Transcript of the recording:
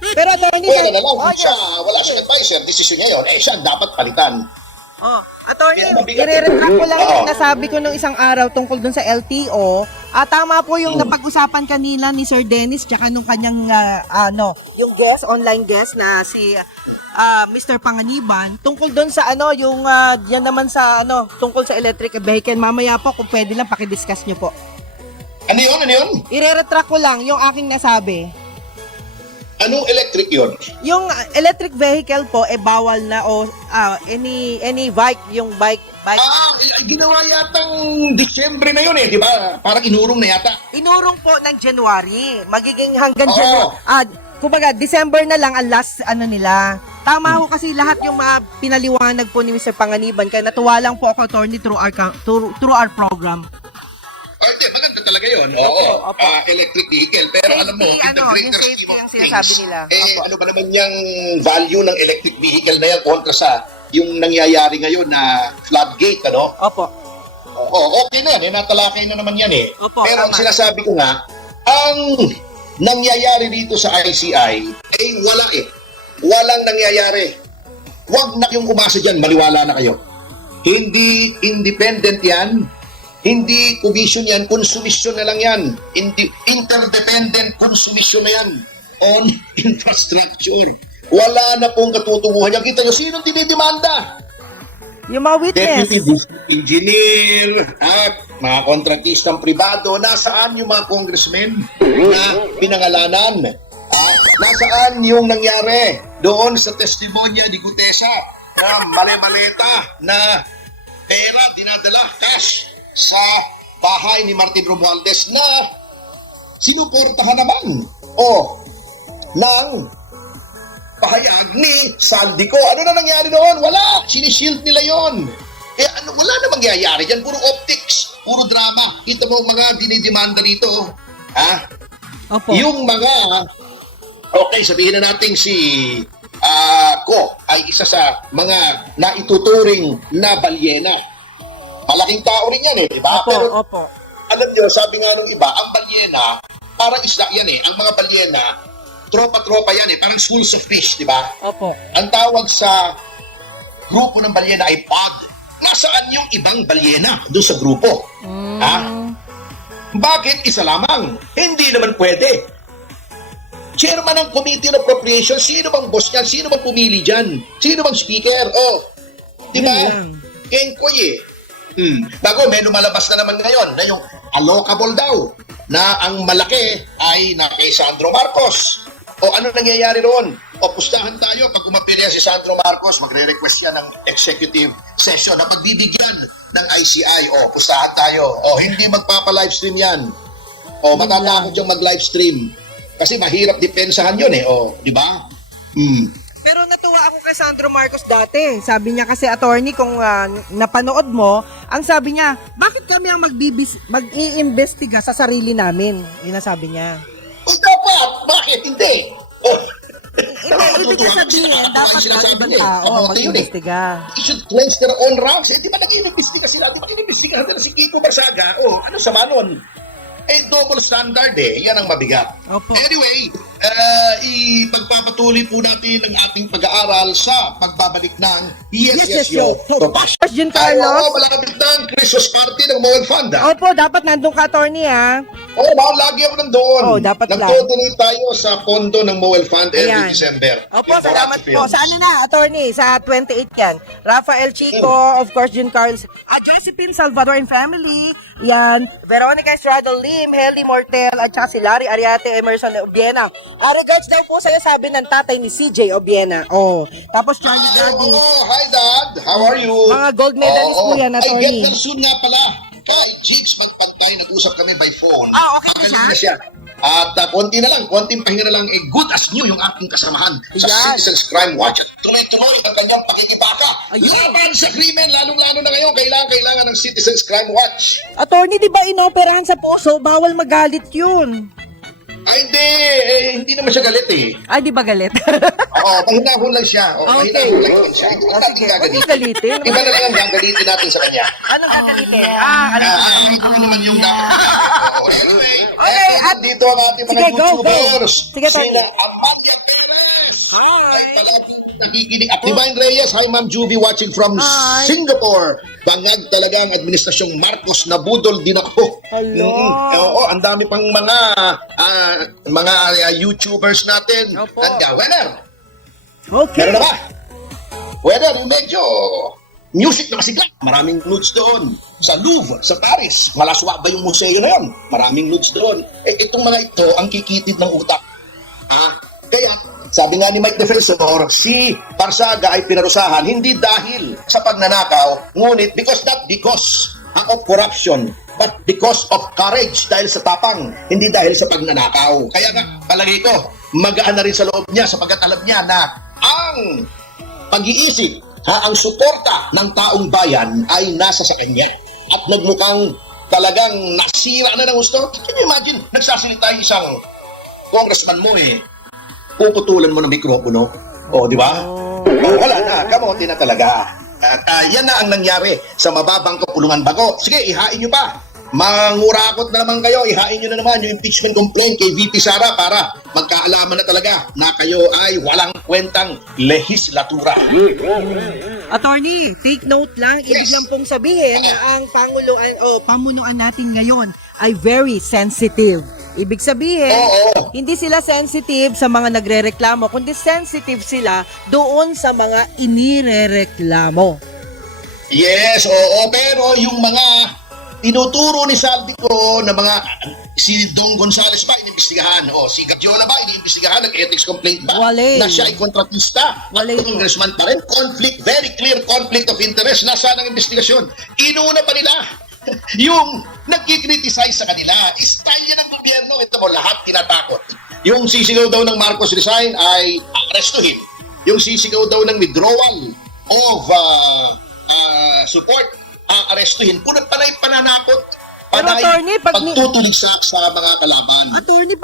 Pero attorney, Pwede na lang, oh, siya, wala siyang advisor, desisyon niya yun, eh siya ang dapat palitan. Oh, attorney, Kaya mabigat i-retract ko lang Oo. yung nasabi ko nung isang araw tungkol dun sa LTO. Tama po yung napag-usapan kanina ni Sir Dennis tsaka nung kanyang yung guest, online guest na si Mr. Panganiban tungkol dun sa yung yan naman sa tungkol sa electric vehicle. Mamaya po kung pwede lang paki-discuss niyo po. Ano yun? Ano yun? I-retract ko lang yung aking nasabi. Anong electric yun? Yung electric vehicle po bawal na o any bike, yung bike Ginawa yatang Disyembre na yun eh, di ba? Parang inurong na yata. inurong po ng January. Magiging hanggang Oo. January. Kumbaga, December na lang ang last nila. Tama ho kasi lahat yung mga pinaliwanag po ni Mr. Panganiban. Kaya natuwa lang po ako, attorney, through our program. Hindi, maganda talaga yun. Oo, Opo. electric vehicle. Pero Safety, alam mo, in the yung greater safety scheme of yung sinasabi things, nila. Opo. ano ba naman yung value ng electric vehicle na yan kontra sa yung nangyayari ngayon na floodgate, ano? Opo. Oo, okay na yan. Natalakay na naman yan eh. Opo, Pero ang tama. sinasabi ko nga, ang nangyayari dito sa ICI, wala eh. Walang nangyayari. Huwag na kayong umasa dyan, maliwala na kayo. Hindi independent yan. Hindi commission yan, konsumisyon na lang yan. Interdependent consumption na yan on infrastructure. Wala na pong katutunguhan yan. Kita nyo, sinong dinidemanda? Yung mga witness. Deputy District Engineer, at mga kontratistang pribado, nasaan yung mga congressmen na pinangalanan? Nasaan yung nangyari doon sa testimonya ni Gutesa na mali-maleta na pera dinadala, cash, sa bahay ni Martin Romualdez na sinuportahan naman ng pahayag ni Saldico. Ano na nangyari doon? Wala. Sinishield nila yon. Wala na mangyayari dyan. Puro optics. Puro drama. Kita mo mga dinidemanda dito. Opo. Yung mga, okay, sabihin na natin si Ko ay isa sa mga naituturing na balyena. Malaking tao rin yan eh, di ba? Opo, Pero opo. alam nyo, sabi nga nung iba, ang balyena, parang isda yan eh. Ang mga balyena, tropa-tropa yan eh. Parang schools of fish, di ba? Opo. Ang tawag sa grupo ng balyena ay pod. Nasaan yung ibang balyena doon sa grupo? Bakit isa lamang? Hindi naman pwede. Chairman ng Committee on Appropriation, sino bang boss yan? Sino bang pumili dyan? Sino bang speaker? Di ba? Kenkoy eh. Bago, may lumalabas na naman ngayon na yung allocable daw na ang malaki ay na kay Sandro Marcos. Ano nangyayari roon? Pustahan tayo pag umapirya si Sandro Marcos, magre-request yan ng executive session na pagbibigyan ng ICI. Pustahan tayo. Hindi magpapa-livestream yan. Matatakot yung mag-livestream. Kasi mahirap depensahan yun eh. Di ba? Pero natuwa ako kay Sandro Marcos dati. Sabi niya kasi, attorney, kung napanood mo, ang sabi niya, bakit kami ang mag-iimbestiga sa sarili namin? Yun ang sabi niya. Dapat! Bakit? Hindi! Ibig sabihin, dapat ang ibang tao mag-iimbestiga. They should cleanse their own ranks. Di ba nag-iimbestiga sila? Di ba nag-iimbestiga na si Kiko Barsaga? Ano sama nun? Double standard eh. Yan ang mabigat. Opo. Anyway, ipagpapatuloy po natin ang ating pag-aaral sa pagbabalik ng Yes Yo. Jun Carlos. Malapit na ang Christmas party ng Mowel Fund. Opo, dapat nandun ka, attorney, Lagi ako nandoon. Dapat lang. Nagtutuloy tayo sa pondo ng Mowel Fund every Ayan. December. Opo, In salamat Borachi po. Films. Sa na, attorney? Sa 28 yan. Rafael Chico, of course, Jun Carlos. Josephine Salvador and family. Yan. Veronica Estrada Lim, Heli Mortel, at saka si Larry Ariate Emerson Obiena. Regards daw po sa'yo, sabi ng tatay ni CJ Obiena. Tapos Charlie Gaddy. Hi Dad, how are you? Mga gold medalist po yan, Ay, attorney. get well soon nga pala. Kay Jeeps Magpantay, nag-usap kami by phone. Okay na Magaling na siya. At konti na lang, konting pahinga na lang, good as new yung aking kasamahan sa Ayan. Citizens Crime Watch. At tuloy-tuloy ang kanyang pakikibaka. Ayan. Laban sa krimen, lalong-lalo na ngayon, kailangan ng Citizens Crime Watch. Attorney, di ba inoperahan sa puso? Bawal magalit yun. Hindi naman siya galit eh. Ay, di ba galit? Mahinahon lang siya. Okay. Mahinahon lang siya. Hindi natin Sige, huwag niyo gagalitin. galitin. Iba na lang ang gagalitin natin sa kanya. Anong gagalitin? Ito naman yung dapat. Anyway, Okay, dito ang ating mga Sige, go, go. YouTubers. Sige, Tony. Sila Amalia Pera ay palaging nakikinig. At Divine Reyes, hi Ma'am Juvie watching from Hi. Singapore. Bangag talaga ang administrasyong Marcos, nabudol din ako. Hello. Oo, ang dami pang mga YouTubers natin. Opo. At weather. Okay. Meron na ba? Weather, yung medyo music na masigla. Maraming nudes doon. Sa Louvre, sa Paris. Malaswa ba yung museo na yun? Maraming nudes doon. Itong mga ito, ang kikitid ng utak. Kaya, sabi nga ni Mike Defensor, si Parsaga ay pinarusahan hindi dahil sa pagnanakaw, ngunit not because of corruption, but because of courage, dahil sa tapang, hindi dahil sa pagnanakaw. Kaya nga, palagay ko, magaan na rin sa loob niya sapagkat alam niya na ang pag-iisip, ang suporta ng taong bayan ay nasa sa kanya. At nagmukhang talagang nasira na ng gusto. Can you imagine, nagsasalita yung isang congressman mo puputulan mo ng mikropono. O, di ba? Wala na, kamote na talaga. At yan na ang nangyari sa mababang kapulungan bago. Sige, ihain nyo pa. Mangurakot na naman kayo, ihain nyo na naman yung impeachment complaint kay VP Sara para magkaalaman na talaga na kayo ay walang kwentang lehislatura. Attorney, take note lang, ibig lang pong sabihin na ang pamunuan natin ngayon ay very sensitive. Ibig sabihin, Oo. hindi sila sensitive sa mga nagrereklamo, kundi sensitive sila doon sa mga inirereklamo. Yes, oo. Pero yung mga tinuturo ni Saldico na mga si Dong Gonzales ba inimbestigahan? O si Gatiola ba inimbestigahan? Nag-ethics complaint ba? Wale. Na siya ay kontratista? Wale. At congressman pa rin? Conflict, very clear conflict of interest. Nasaan ang investigasyon? Inuna pa nila yung nagkikriticize sa kanila. Style yan ng gobyerno. Ito mo, lahat tinatakot. Yung sisigaw daw ng Marcos resign ay arestuhin. Yung sisigaw daw ng withdrawal of support, arestuhin. Punot panay pananakot. Pero Panay attorney, pagtutuligsak sa mga kalaban. Attorney,